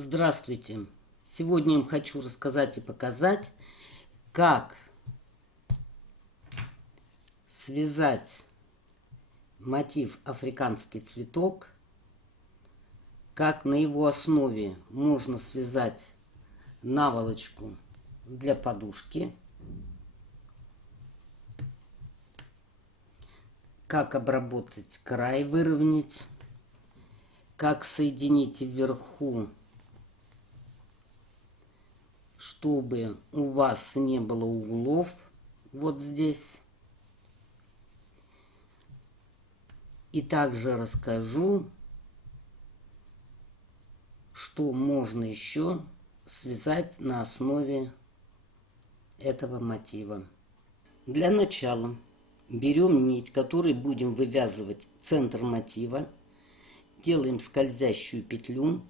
Здравствуйте! Сегодня я вам хочу рассказать и показать, как связать мотив африканский цветок, как на его основе можно связать наволочку для подушки, как обработать край, выровнять, как соединить вверху, чтобы у вас не было углов вот здесь. И также расскажу, что можно еще связать на основе этого мотива. Для начала берем нить, которой будем вывязывать центр мотива, делаем скользящую петлю,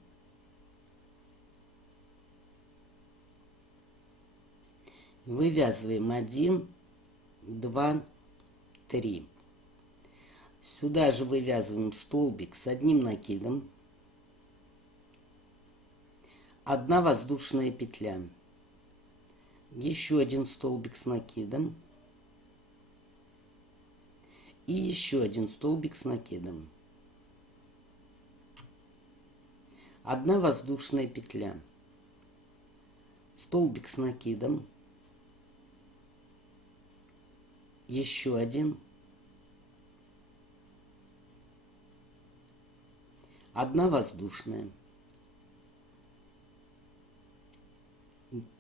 вывязываем 1, 2, 3. Сюда же вывязываем столбик с одним накидом, 1 воздушная петля, еще один столбик с накидом и еще один столбик с накидом, 1 воздушная петля, столбик с накидом, еще один, 1 воздушная.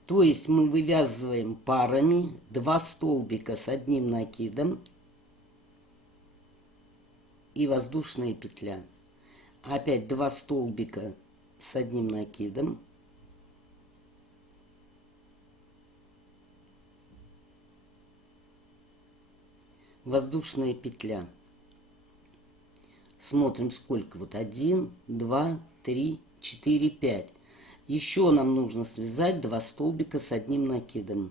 То есть мы вывязываем парами 2 столбика с одним накидом и воздушная петля. Опять 2 столбика с одним накидом, воздушная петля. Смотрим, сколько. Вот 1, 2, 3, 4, 5. Еще нам нужно связать 2 столбика с одним накидом.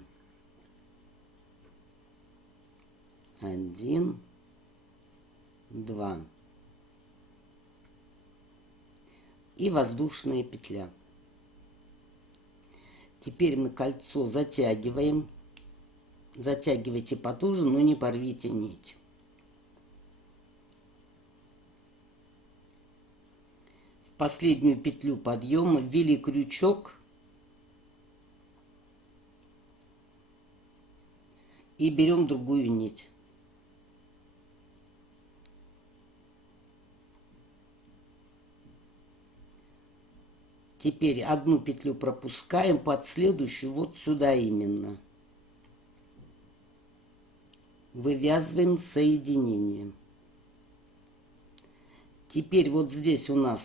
1, 2. И воздушная петля. Теперь мы кольцо затягиваем. Затягивайте потуже, но не порвите нить. В последнюю петлю подъема ввели крючок и берем другую нить. Теперь одну петлю пропускаем под следующую, вот сюда именно. Вывязываем соединение. Теперь вот здесь у нас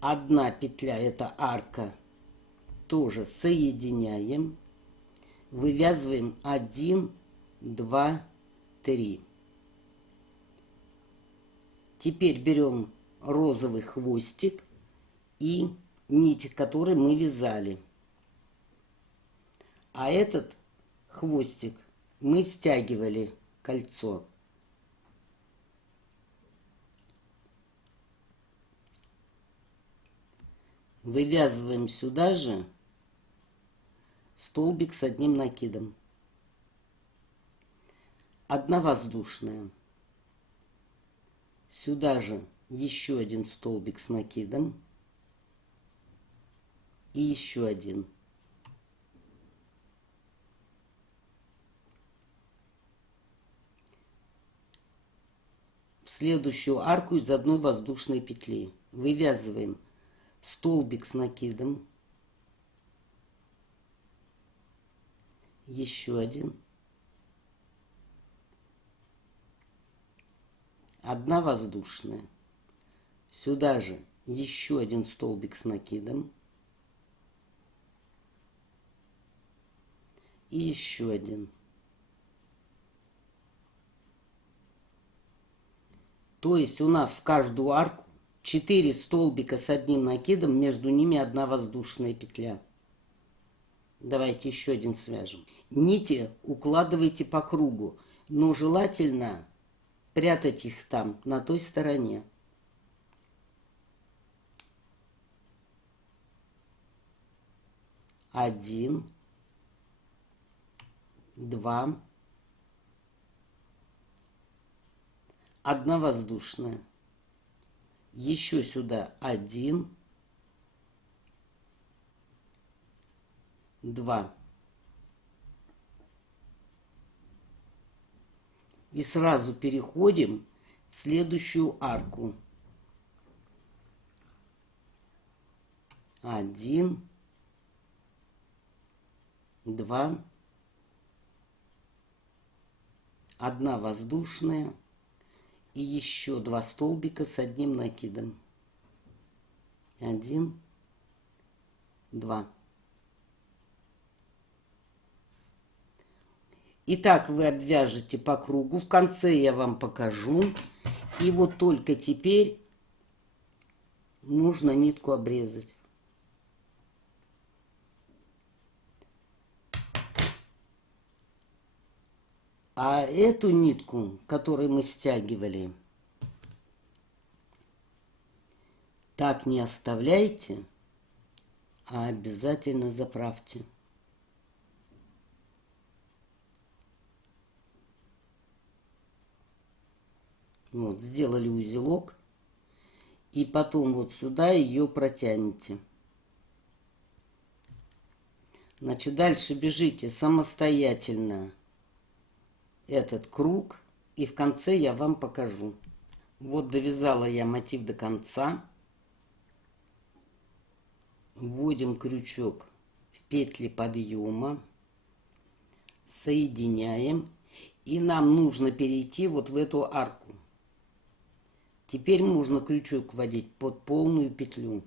1 петля, это арка, тоже соединяем. Вывязываем 1, 2, 3. Теперь берем розовый хвостик и нить, которой мы вязали. А этот хвостик мы стягивали кольцо. Вывязываем сюда же столбик с одним накидом. 1 воздушная. Сюда же еще один столбик с накидом. И еще один. В следующую арку из 1 воздушной петли вывязываем столбик с накидом, еще один, 1 воздушная. Сюда же еще один столбик с накидом и еще один. То есть у нас в каждую арку 4 столбика с одним накидом, между ними 1 воздушная петля. Давайте еще один свяжем. Нити укладывайте по кругу, но желательно прятать их там, на той стороне. 1, 2, 1 воздушная. Еще сюда 1, 2. И сразу переходим в следующую арку. 1, 2, 1 воздушная и еще 2 столбика с одним накидом. 1, 2. Итак, вы обвяжете по кругу. В конце я вам покажу. И вот только теперь нужно нитку обрезать. А эту нитку, которую мы стягивали, так не оставляйте, а обязательно заправьте. Вот, сделали узелок. И потом вот сюда ее протянете. Значит, дальше бежите самостоятельно этот круг. И в конце я вам покажу. Вот довязала я мотив до конца. Вводим крючок в петли подъема. Соединяем. И нам нужно перейти вот в эту арку. Теперь можно крючок вводить под полную петлю.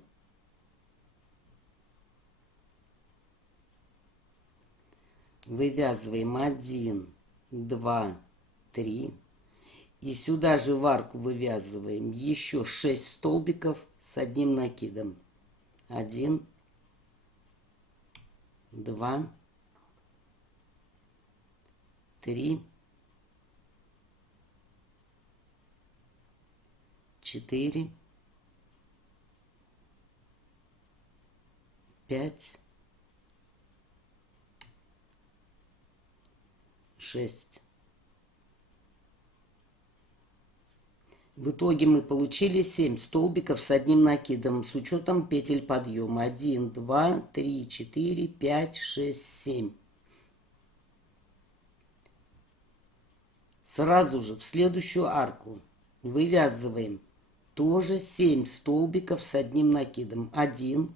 Вывязываем 1, 2, 3. И сюда же в арку вывязываем еще 6 столбиков с одним накидом. 1, 2, 3, 4, 5, 6. В итоге мы получили 7 столбиков с одним накидом с учетом петель подъема. 1, 2, 3, 4, 5, 6, 7. Сразу же в следующую арку вывязываем тоже 7 столбиков с одним накидом. 1,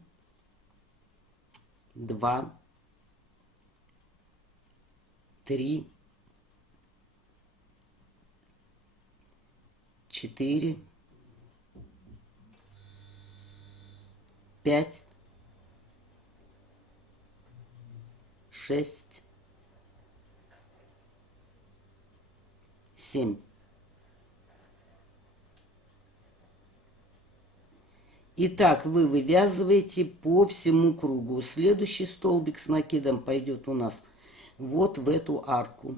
2, 3, 4, 5, 6, 7. Итак, вы вывязываете по всему кругу. Следующий столбик с накидом пойдет у нас вот в эту арку.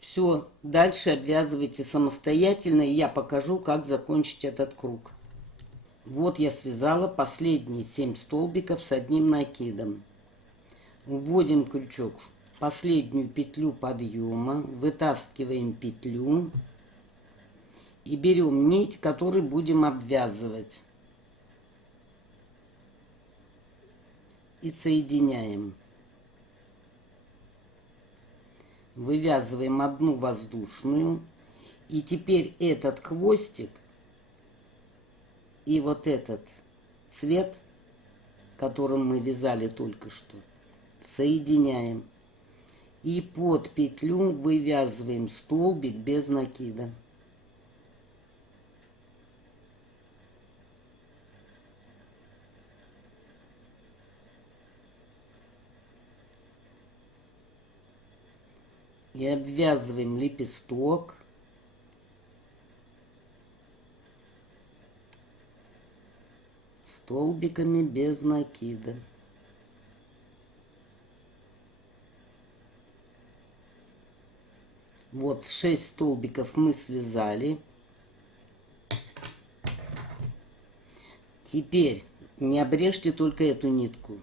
Все, дальше обвязывайте самостоятельно, и я покажу, как закончить этот круг. Вот я связала последние 7 столбиков с одним накидом. Вводим крючок в последнюю петлю подъема, вытаскиваем петлю и берем нить, которую будем обвязывать. И соединяем. Вывязываем 1 воздушную. И теперь этот хвостик и вот этот цвет, которым мы вязали только что, соединяем. И под петлю вывязываем столбик без накида. И обвязываем лепесток. Столбиками без накида. Вот 6 столбиков мы связали. Теперь не обрежьте только эту нитку.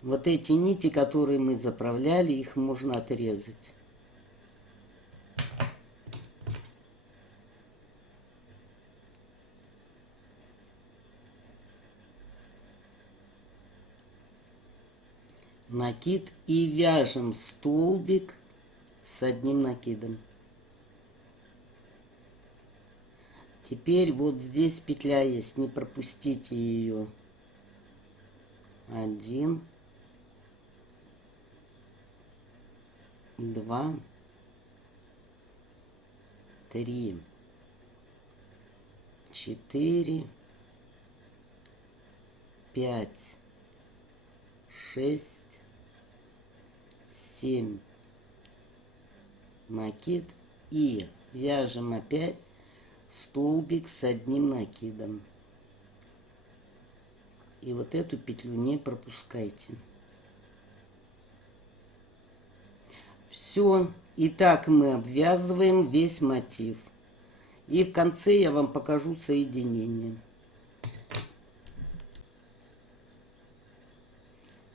Вот эти нити, которые мы заправляли, их можно отрезать. Накид и вяжем столбик с одним накидом. Теперь вот здесь петля есть, не пропустите ее. 1, 2, 3, 4, 5, 6, 7. Накид и вяжем опять столбик с одним накидом. И вот эту петлю не пропускайте. Все. И так мы обвязываем весь мотив. И в конце я вам покажу соединение.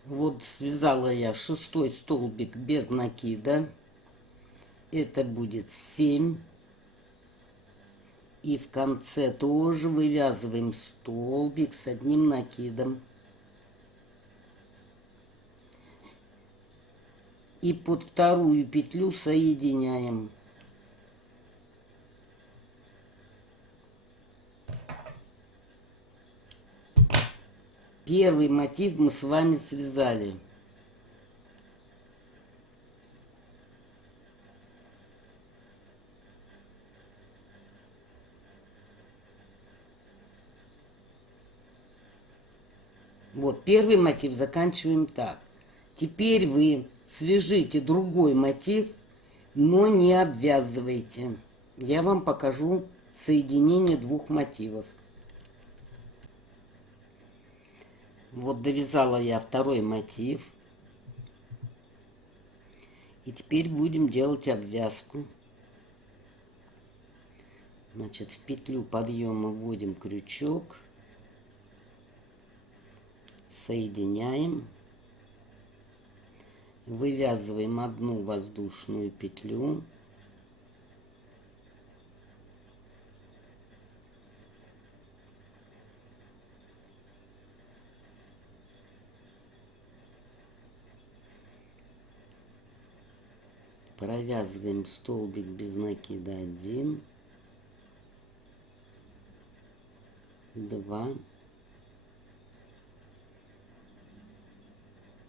Вот связала я 6-й столбик без накида. Это будет 7. И в конце тоже вывязываем столбик с одним накидом. И под вторую петлю соединяем. Первый мотив мы с вами связали. Вот первый мотив заканчиваем так. Теперь вы свяжите другой мотив, но не обвязывайте. Я вам покажу соединение двух мотивов. Вот довязала я второй мотив. И теперь будем делать обвязку. Значит, в петлю подъема вводим крючок. Соединяем. Вывязываем одну воздушную петлю. Провязываем столбик без накида 1, 2,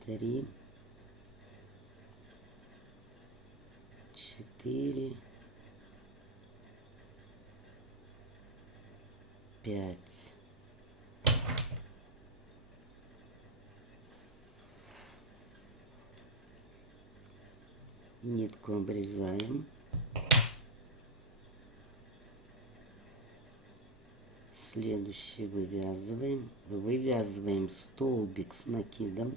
3, 4, 5. Нитку обрезаем. Следующий вывязываем. Вывязываем столбик с накидом.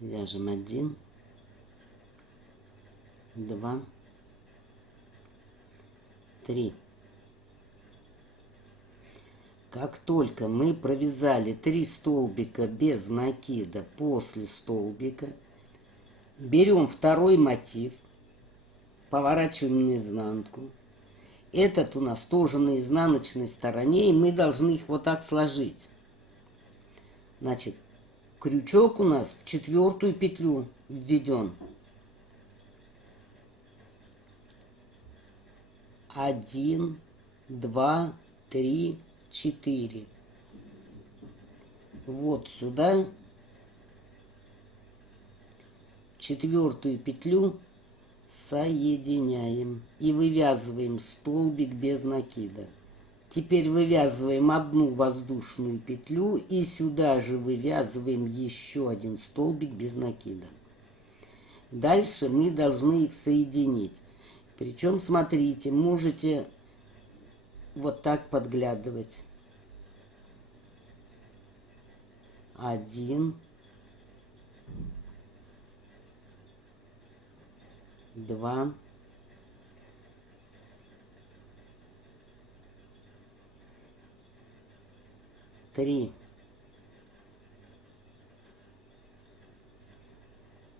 Вяжем 1, 2, 3. Как только мы провязали 3 столбика без накида после столбика, берем второй мотив, поворачиваем наизнанку. Этот у нас тоже на изнаночной стороне, и мы должны их вот так сложить. Значит, крючок у нас в 4-ю петлю введен. 1, 2, 3, 4. Вот сюда, в 4-ю петлю соединяем и вывязываем столбик без накида. Теперь вывязываем одну воздушную петлю и сюда же вывязываем еще один столбик без накида. Дальше мы должны их соединить. Причем, смотрите, можете вот так подглядывать. 1, 2, 3.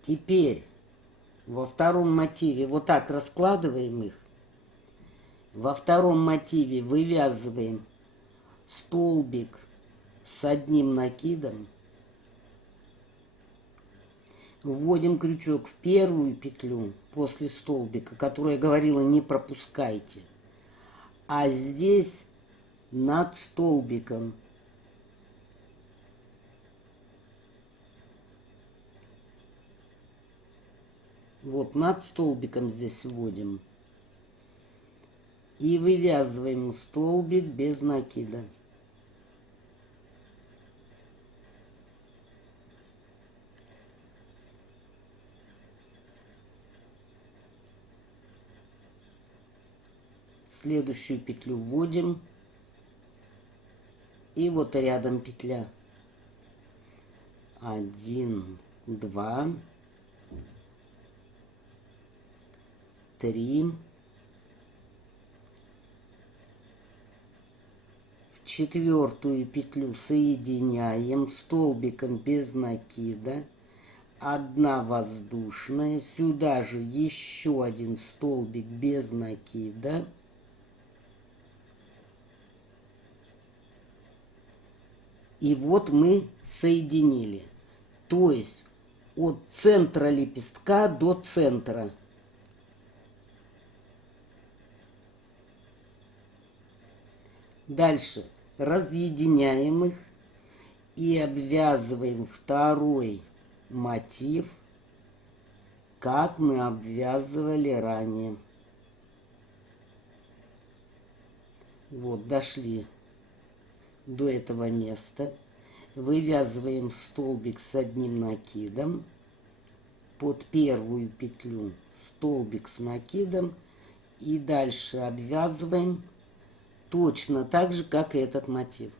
Теперь во втором мотиве вот так раскладываем их. Во втором мотиве вывязываем столбик с одним накидом. Вводим крючок в первую петлю после столбика, которую я говорила, не пропускайте. А здесь над столбиком вот над столбиком здесь вводим. И вывязываем столбик без накида. Следующую петлю вводим. И вот рядом петля. 1, 2, 3. В четвертую петлю соединяем столбиком без накида. 1 воздушная. Сюда же еще один столбик без накида. И вот мы соединили. То есть от центра лепестка до центра. Дальше разъединяем их и обвязываем второй мотив, как мы обвязывали ранее. Вот, дошли до этого места. Вывязываем столбик с одним накидом. Под первую петлю столбик с накидом. И дальше обвязываем точно так же, как и этот мотив.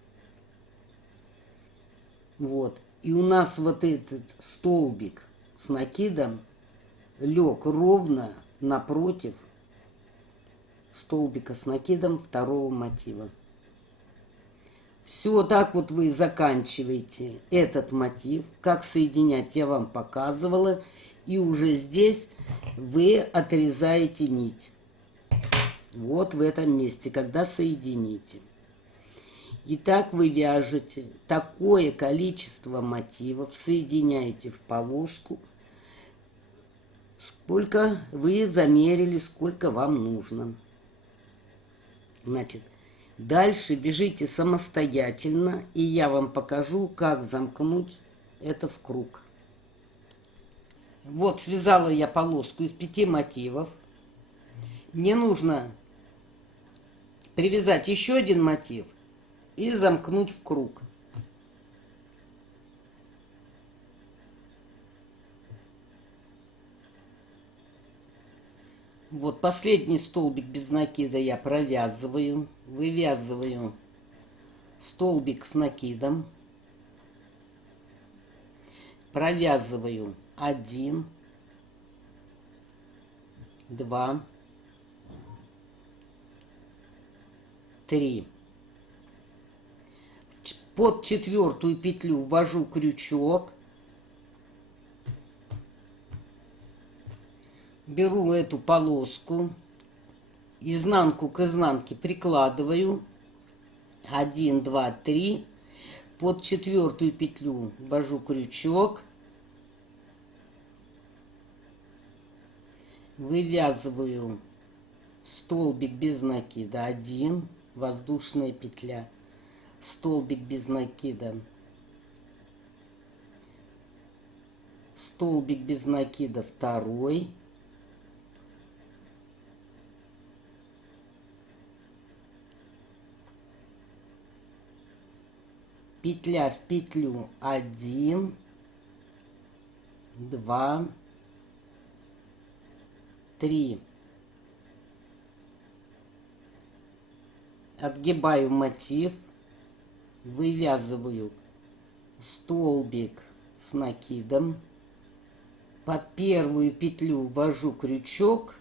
Вот. И у нас вот этот столбик с накидом лег ровно напротив столбика с накидом второго мотива. Все, так вот вы заканчиваете этот мотив. Как соединять, я вам показывала. И уже здесь вы отрезаете нить. Вот в этом месте, когда соедините. И так вы вяжете такое количество мотивов, соединяете в полоску, сколько вы замерили, сколько вам нужно. Значит, дальше вяжите самостоятельно, и я вам покажу, как замкнуть это в круг. Вот связала я полоску из 5 мотивов. Мне нужно привязать еще один мотив и замкнуть в круг. Вот последний столбик без накида я провязываю, вывязываю столбик с накидом, провязываю 1, 2, 3. Под четвертую петлю ввожу крючок, беру эту полоску, изнанку к изнанке прикладываю, 1, 2, 3, под четвертую петлю ввожу крючок, вывязываю столбик без накида, 1, воздушная петля, столбик без накида, столбик без накида, 2, петля в петлю, 1, 2, 3. Отгибаю мотив, вывязываю столбик с накидом, Под первую петлю ввожу крючок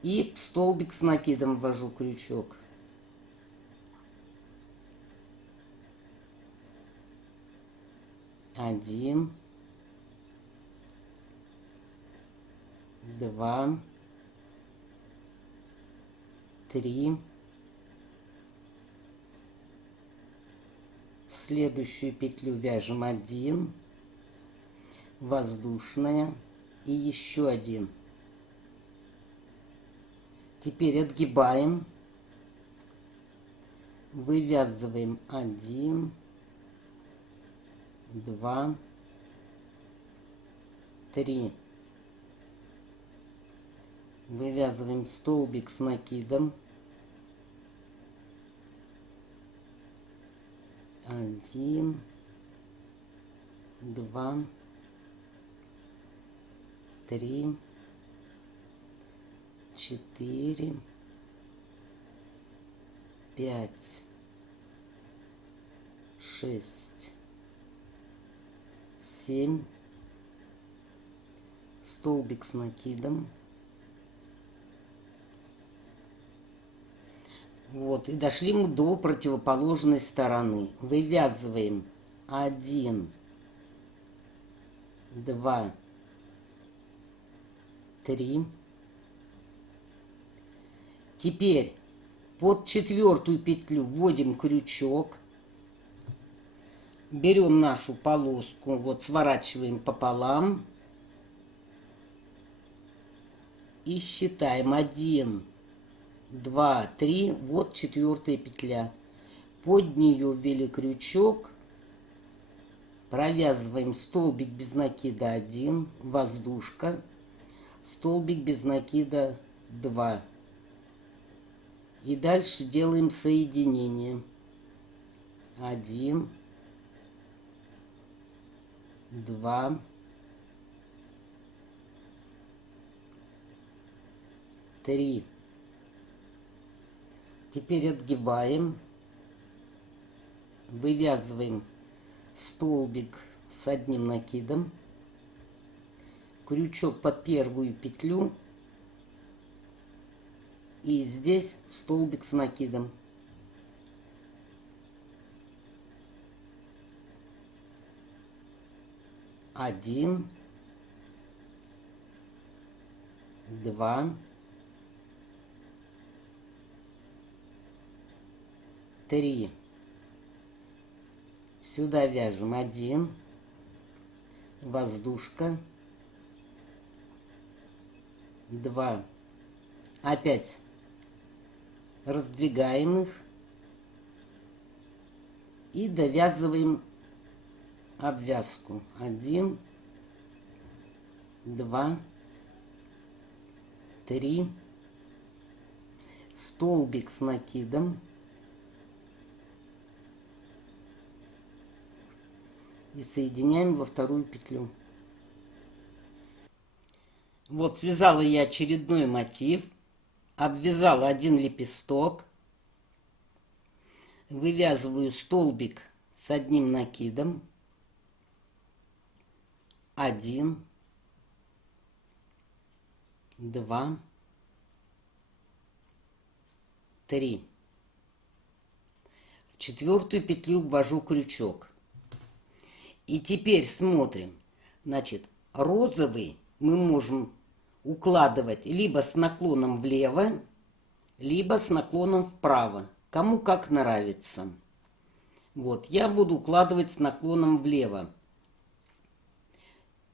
и в столбик с накидом ввожу крючок. Один, два, три. В следующую петлю вяжем один, воздушная и еще один. Теперь отгибаем, вывязываем один, два, три. Вывязываем столбик с накидом. Один, два, три, четыре, пять, шесть, семь. Столбик с накидом. Вот, и дошли мы до противоположной стороны. Вывязываем один, два, три. Теперь под четвертую петлю вводим крючок. Берем нашу полоску, вот сворачиваем пополам. И считаем 1, 2, 3. Вот четвертая петля. Под нее ввели крючок. Провязываем столбик без накида 1, воздушка. Столбик без накида 2. И дальше делаем соединение. 1, 2, 3. Теперь отгибаем, вывязываем столбик с одним накидом, крючок под первую петлю и здесь столбик с накидом. Один, два, три. Сюда вяжем 1, воздушка, 2. Опять раздвигаем их и довязываем обвязку. 1, 2, 3. Столбик с накидом. И соединяем во вторую петлю. Вот связала я очередной мотив, обвязала один лепесток, вывязываю столбик с одним накидом, 1, 2, 3. В четвертую петлю ввожу крючок. И теперь смотрим. Значит, розовый мы можем укладывать либо с наклоном влево, либо с наклоном вправо. Кому как нравится. Вот, я буду укладывать с наклоном влево.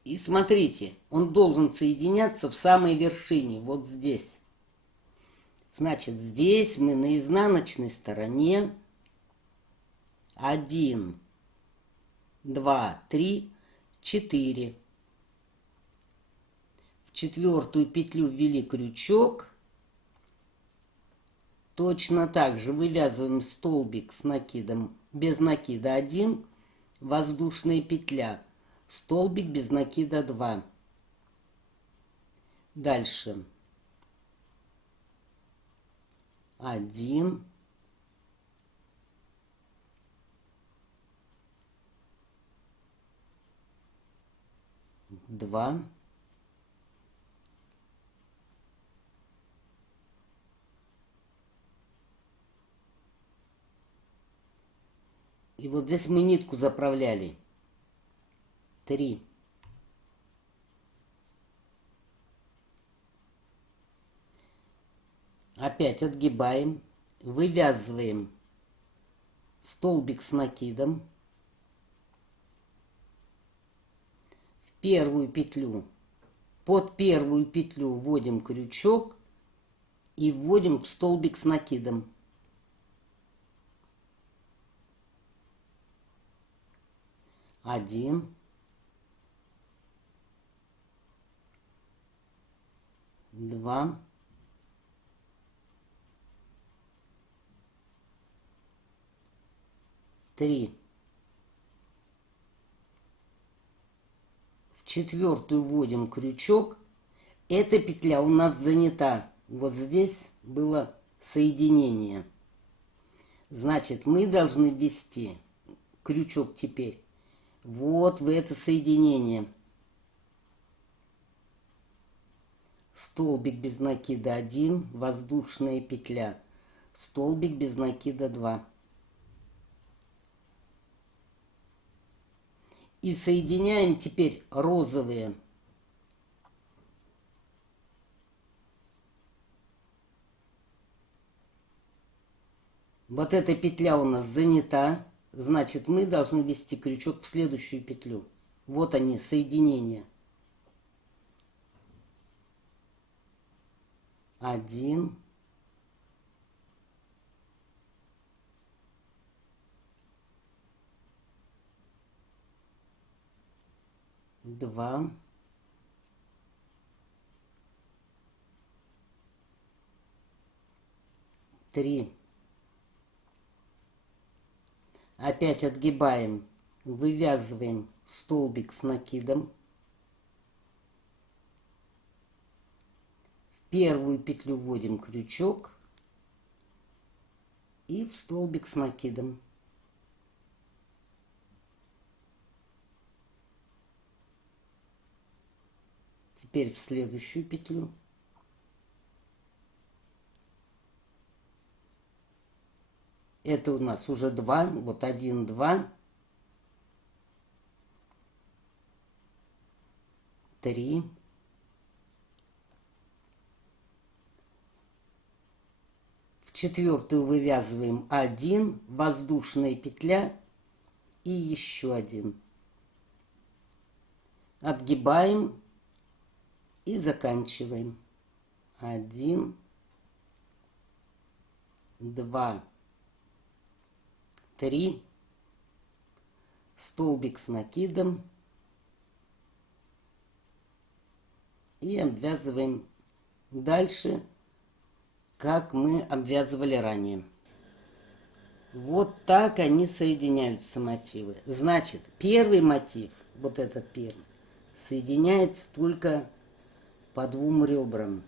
И смотрите, он должен соединяться в самой вершине, вот здесь. Значит, здесь мы на изнаночной стороне 1, 2, 3, 4. В четвертую петлю ввели крючок. Точно так же вывязываем столбик с накидом, без накида 1, воздушная петля, столбик без накида 2. Дальше 1, 2. И вот здесь мы нитку заправляли. 3. Опять отгибаем, вывязываем столбик с накидом. В первую петлю, под первую петлю вводим крючок и вводим в столбик с накидом. 1, 2, 3. В четвертую вводим крючок. Эта петля у нас занята. Вот здесь было соединение. Значит, мы должны ввести крючок теперь вот в это соединение. Столбик без накида 1, воздушная петля. Столбик без накида 2. И соединяем теперь розовые. Вот эта петля у нас занята. Значит, мы должны ввести крючок в следующую петлю. Вот они, соединения. 1, 2, 3. Опять отгибаем, вывязываем столбик с накидом. В первую петлю вводим крючок и в столбик с накидом. Теперь в следующую петлю. Это у нас уже 2, вот 1, 2, 3, в четвертую вывязываем 1, воздушная петля и еще 1. Отгибаем и заканчиваем. 1, 2, 3, столбик с накидом и обвязываем дальше, как мы обвязывали ранее. Вот так они соединяются, мотивы. Значит, первый мотив, вот этот первый, соединяется только по 2 ребрам.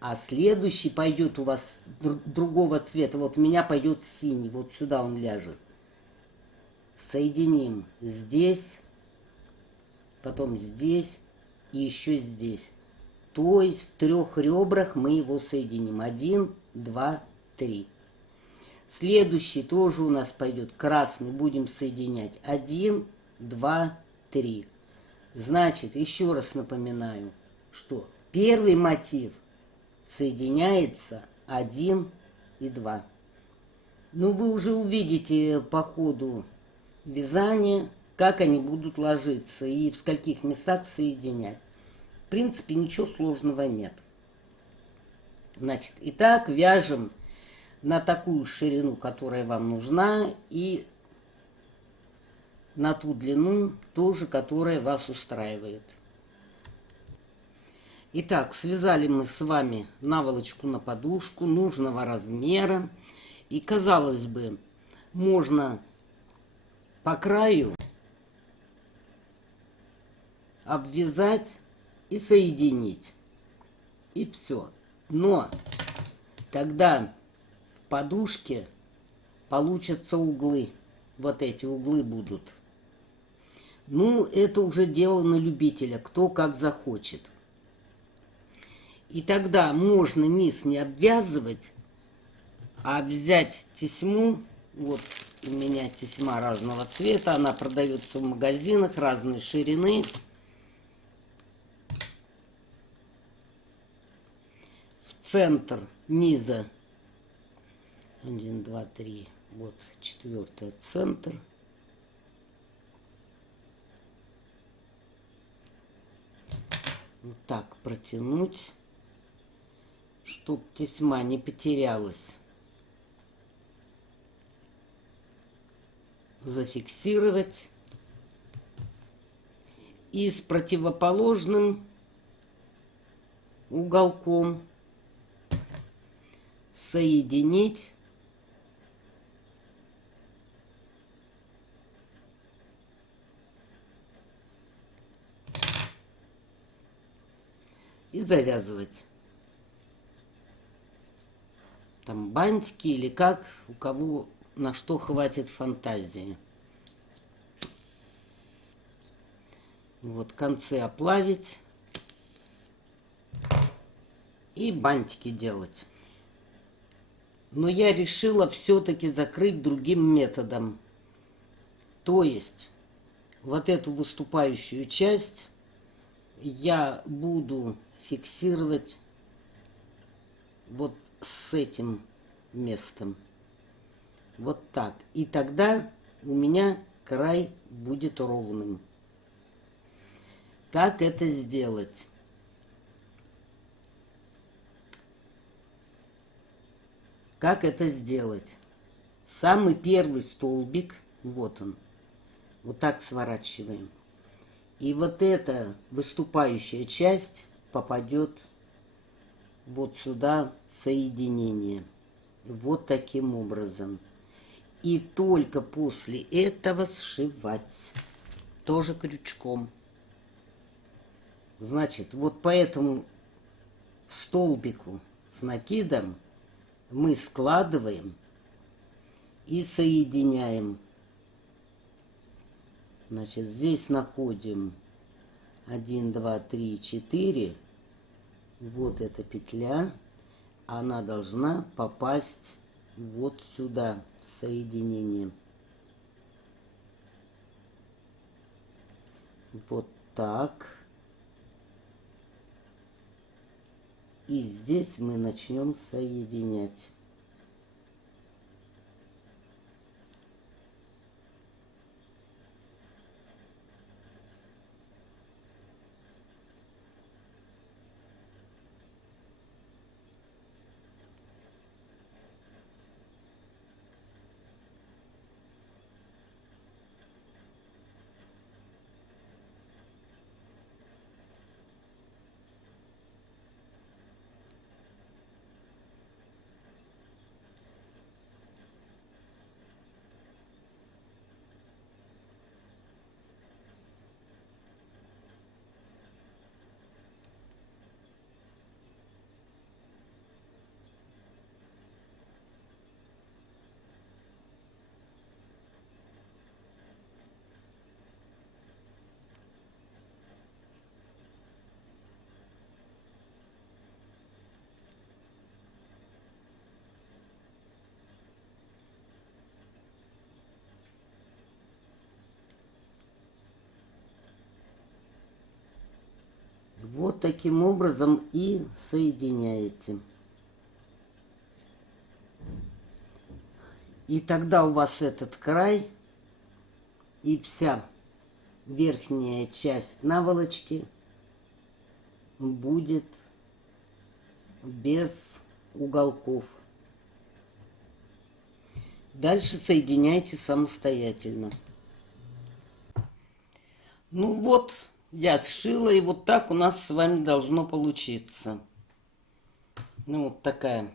А следующий пойдет у вас другого цвета. Вот у меня пойдет синий. Вот сюда он ляжет. Соединим здесь, потом здесь и еще здесь. То есть в 3 ребрах мы его соединим. 1, 2, 3. Следующий тоже у нас пойдет красный. Будем соединять. 1, 2, 3. Значит, еще раз напоминаю, что первый мотив соединяется 1 и 2. Ну, вы уже увидите по ходу вязания, как они будут ложиться и в скольких местах соединять. В принципе, ничего сложного нет. Значит, итак, вяжем на такую ширину, которая вам нужна, и на ту длину тоже, которая вас устраивает. Итак, связали мы с вами наволочку на подушку нужного размера. И, казалось бы, можно по краю обвязать и соединить. И все. Но тогда в подушке получатся углы. Вот эти углы будут. Ну, это уже дело на любителя, кто как захочет. И тогда можно низ не обвязывать, а взять тесьму. Вот у меня тесьма разного цвета, она продается в магазинах разной ширины. В центр низа 1, 2, 3, вот четвертый центр. Вот так протянуть, чтобы тесьма не потерялась. Зафиксировать. И с противоположным уголком соединить и завязывать. Там бантики или как, у кого на что хватит фантазии. Вот концы оплавить и бантики делать. Но я решила все-таки закрыть другим методом. То есть вот эту выступающую часть я буду фиксировать вот с этим местом. Вот так. И тогда у меня край будет ровным. Как это сделать? Как это сделать? Самый первый столбик, вот он, вот так сворачиваем. И вот эта выступающая часть попадет вот сюда, соединение. Вот таким образом. И только после этого сшивать. Тоже крючком. Значит, вот по этому столбику с накидом мы складываем и соединяем. Значит, здесь находим 1, 2, 3, 4. Вот эта петля. Она должна попасть вот сюда, в соединение. Вот так. И здесь мы начнем соединять. Вот таким образом и соединяете. И тогда у вас этот край и вся верхняя часть наволочки будет без уголков. Дальше соединяйте самостоятельно. Ну вот, я сшила, и вот так у нас с вами должно получиться. Ну вот такая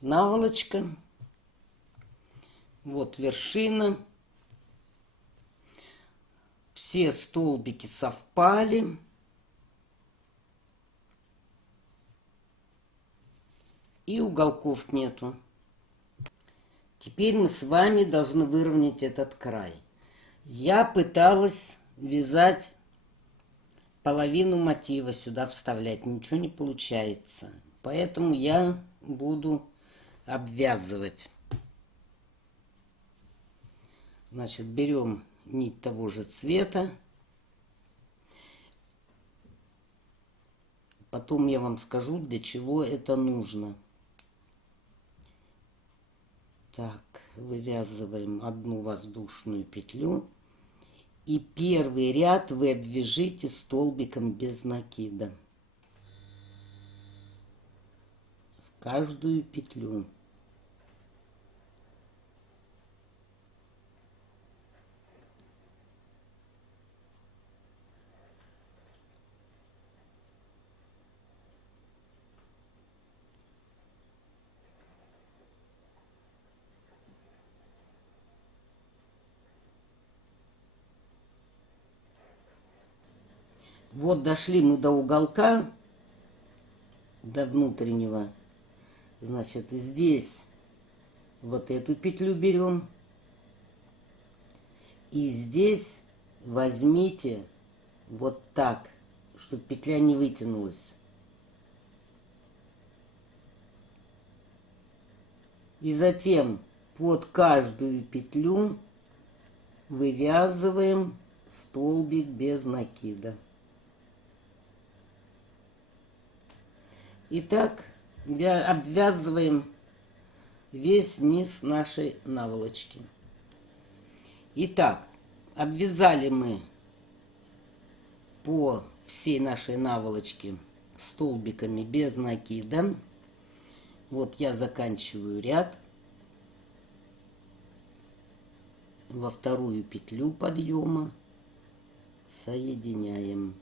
наволочка. Вот вершина. Все столбики совпали. И уголков нету. Теперь мы с вами должны выровнять этот край. Я пыталась вязать половину мотива сюда вставлять. Ничего не получается. Поэтому я буду обвязывать. Значит, берем нить того же цвета. Потом я вам скажу, для чего это нужно. Так, вывязываем одну воздушную петлю. И первый ряд вы обвяжите столбиком без накида. В каждую петлю. Вот дошли мы до уголка, до внутреннего. Значит, здесь вот эту петлю берем. И здесь возьмите вот так, чтобы петля не вытянулась. И затем под каждую петлю вывязываем столбик без накида. Итак, обвязываем весь низ нашей наволочки. Итак, обвязали мы по всей нашей наволочке столбиками без накида. Вот я заканчиваю ряд. Во вторую петлю подъема соединяем.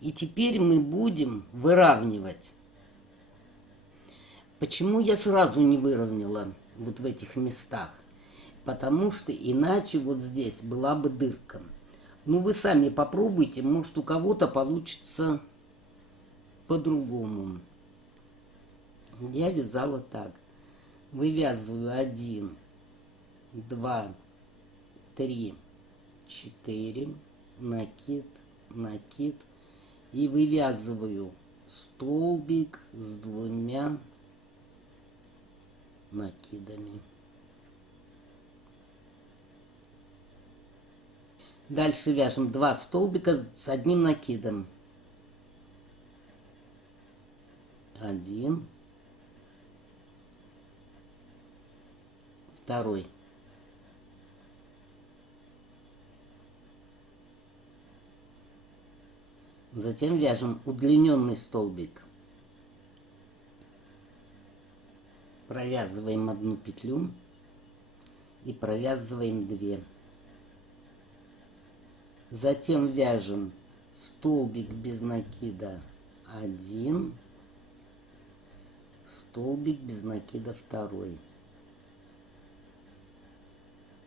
И теперь мы будем выравнивать. Почему я сразу не выровняла вот в этих местах? Потому что иначе вот здесь была бы дырка. Ну, вы сами попробуйте, может, у кого-то получится по-другому. Я вязала так. Вывязываю 1, 2, 3, 4, накид, накид. И вывязываю столбик с 2 накидами. Дальше вяжем 2 столбика с 1 накидом. 1, 2. Затем вяжем удлиненный столбик. Провязываем 1 петлю и провязываем 2. Затем вяжем столбик без накида 1, столбик без накида 2.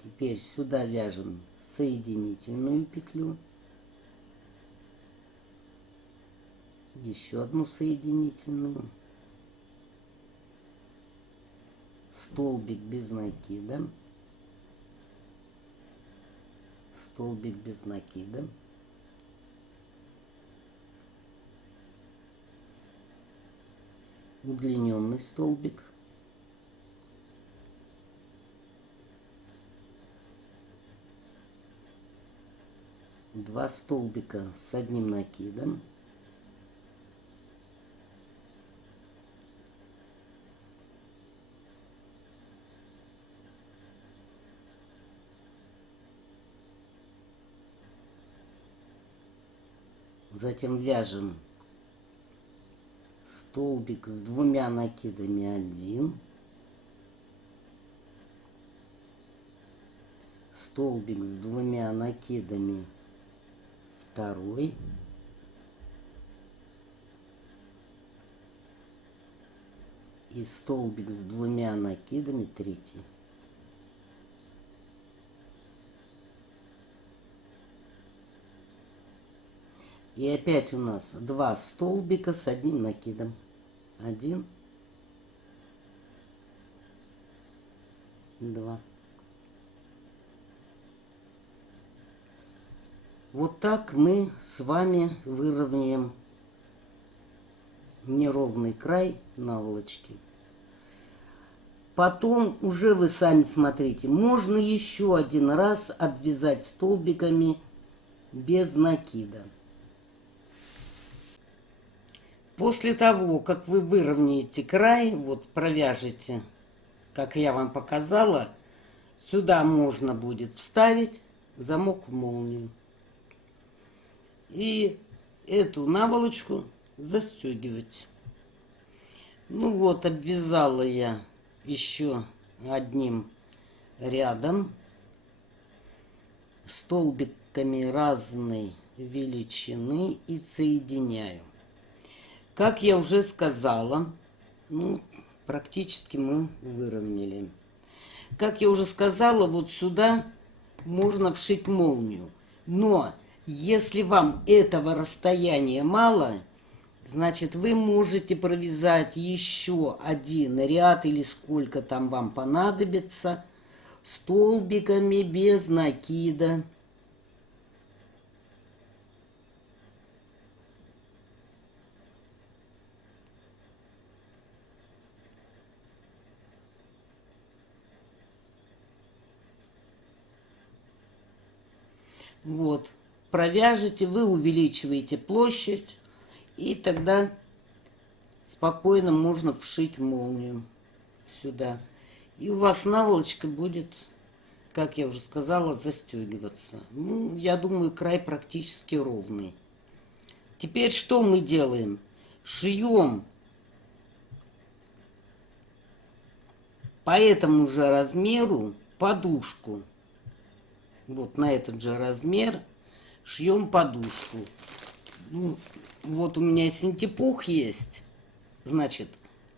Теперь сюда вяжем соединительную петлю. Еще одну соединительную. Столбик без накида. Столбик без накида. Удлиненный столбик. Два столбика с 1 накидом. Затем вяжем столбик с 2 накидами 1, столбик с 2 накидами 2 и столбик с 2 накидами 3. И опять у нас 2 столбика с 1 накидом. 1, 2. Вот так мы с вами выровняем неровный край наволочки. Потом уже вы сами смотрите. Можно еще один раз обвязать столбиками без накида. После того, как вы выровняете край, вот провяжете, как я вам показала, сюда можно будет вставить замок-молнию. И эту наволочку застегивать. Ну вот, обвязала я еще одним рядом столбиками разной величины и соединяю. Как я уже сказала, ну, практически мы выровняли. Как я уже сказала, вот сюда можно вшить молнию. Но если вам этого расстояния мало, значит, вы можете провязать еще один ряд или сколько там вам понадобится столбиками без накида. Вот, провяжете, вы увеличиваете площадь, и тогда спокойно можно вшить молнию сюда. И у вас наволочка будет, как я уже сказала, застегиваться. Ну, я думаю, край практически ровный. Теперь что мы делаем? Шьем по этому же размеру подушку. Вот на этот же размер шьем подушку. Ну, вот у меня синтепух есть. Значит,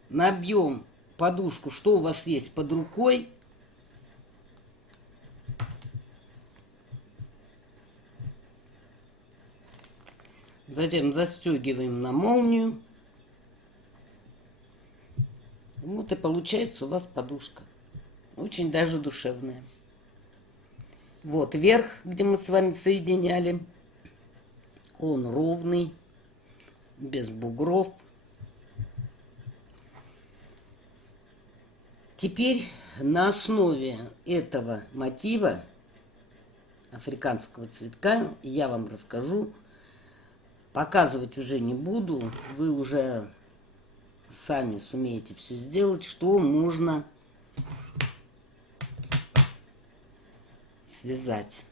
набьем подушку, что у вас есть под рукой. Затем застегиваем на молнию. Вот и получается у вас подушка. Очень даже душевная. Вот верх, где мы с вами соединяли. Он ровный, без бугров. Теперь на основе этого мотива африканского цветка я вам расскажу. Показывать уже не буду. Вы уже сами сумеете все сделать, что можно связать.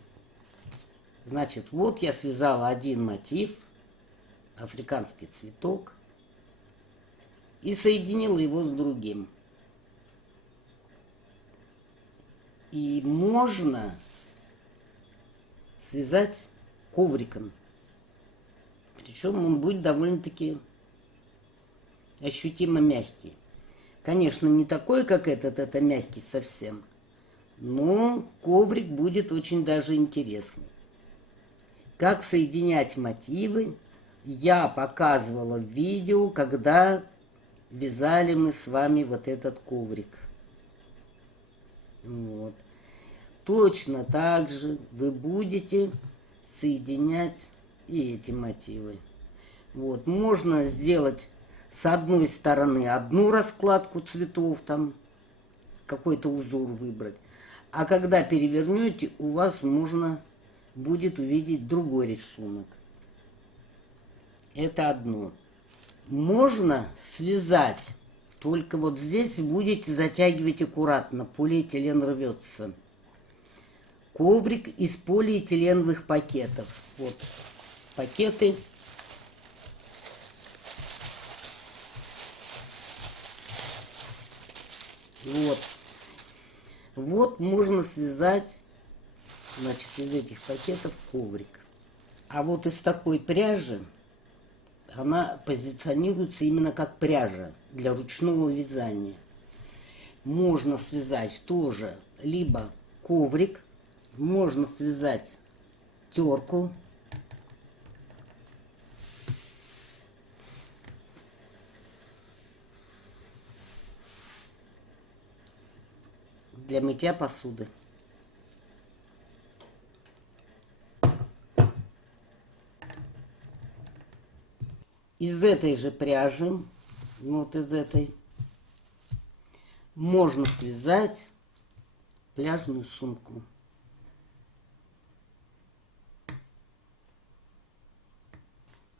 Значит, вот я связала один мотив, африканский цветок, и соединила его с другим. И можно связать ковриком. Причем он будет довольно-таки ощутимо мягкий. Конечно, не такой, как этот, это мягкий совсем. Но коврик будет очень даже интересный. Как соединять мотивы, я показывала в видео, когда вязали мы с вами вот этот коврик. Вот. Точно так же вы будете соединять и эти мотивы. Вот. Можно сделать с одной стороны одну раскладку цветов, там какой-то узор выбрать. А когда перевернете, у вас можно будет увидеть другой рисунок. Это одно. Можно связать, только вот здесь будете затягивать аккуратно, полиэтилен рвется. Коврик из полиэтиленовых пакетов. Вот пакеты. Вот. Вот можно связать, значит, из этих пакетов коврик. А вот из такой пряжи она позиционируется именно как пряжа для ручного вязания. Можно связать тоже либо коврик, можно связать терку. Для мытья посуды. из этой же пряжи, вот из этой, можно связать пляжную сумку.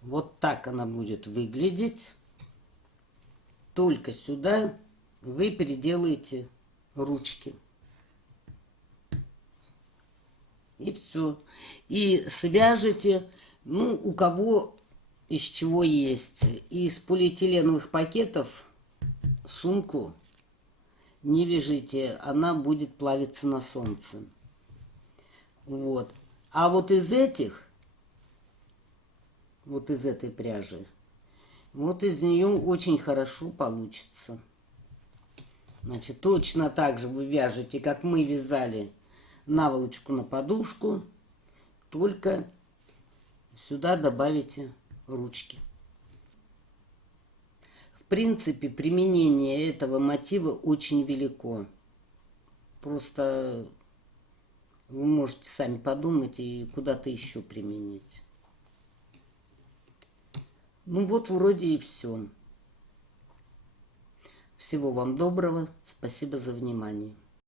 Вот так она будет выглядеть. Только сюда вы переделаете ручки. И все. И свяжете, ну, у кого из чего есть. Из полиэтиленовых пакетов сумку не вяжите, она будет плавиться на солнце. Вот. А вот из этих, вот из этой пряжи, вот из нее очень хорошо получится. Значит, точно так же вы вяжете, как мы вязали наволочку на подушку, только сюда добавите ручки. В принципе, применение этого мотива очень велико. Просто вы можете сами подумать и куда-то еще применить. Ну вот вроде и все. Всего вам доброго. Спасибо за внимание.